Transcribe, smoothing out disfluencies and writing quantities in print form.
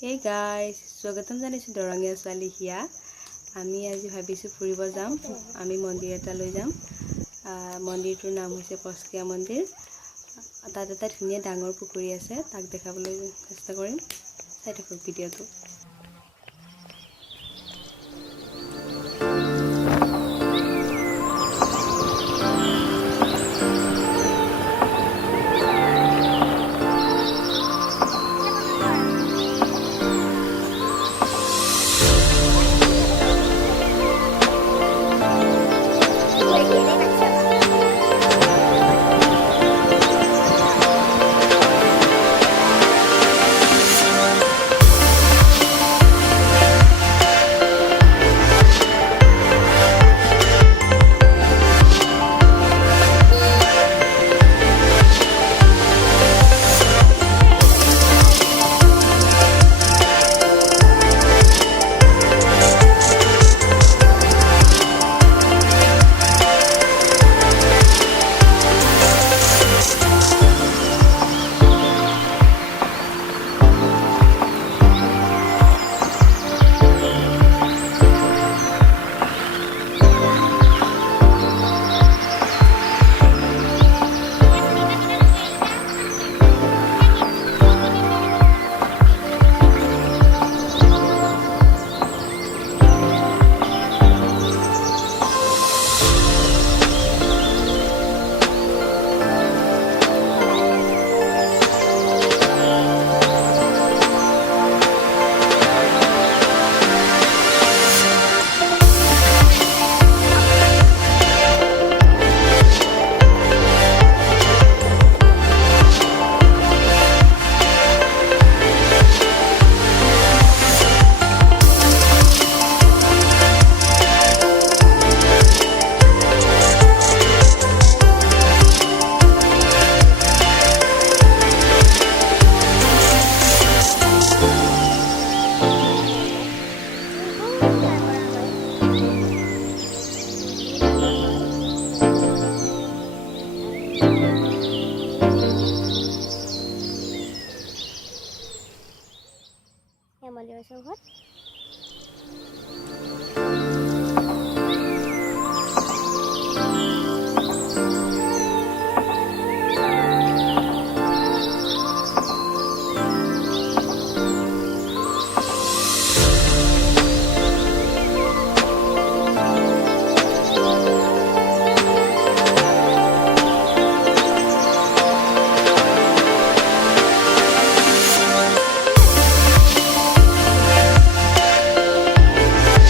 Hey guys, স্বাগতম জানাইছো দৰঙীয়া ছোৱালী হিয়া। আমি আজি ভাবিছো ফুৰিব যাম। আমি মন্দিৰ এটালৈ যাম। মন্দিৰটোৰ নাম হৈছে পস্কিয়া মন্দিৰ। তাত এটা ধুনীয়া ডাঙৰ পুখুৰী আছে, তাক দেখাবলৈ চেষ্টা কৰিম। চাই থাকক ভিডিঅ'টো। মন্দিৰৰ চৌহদ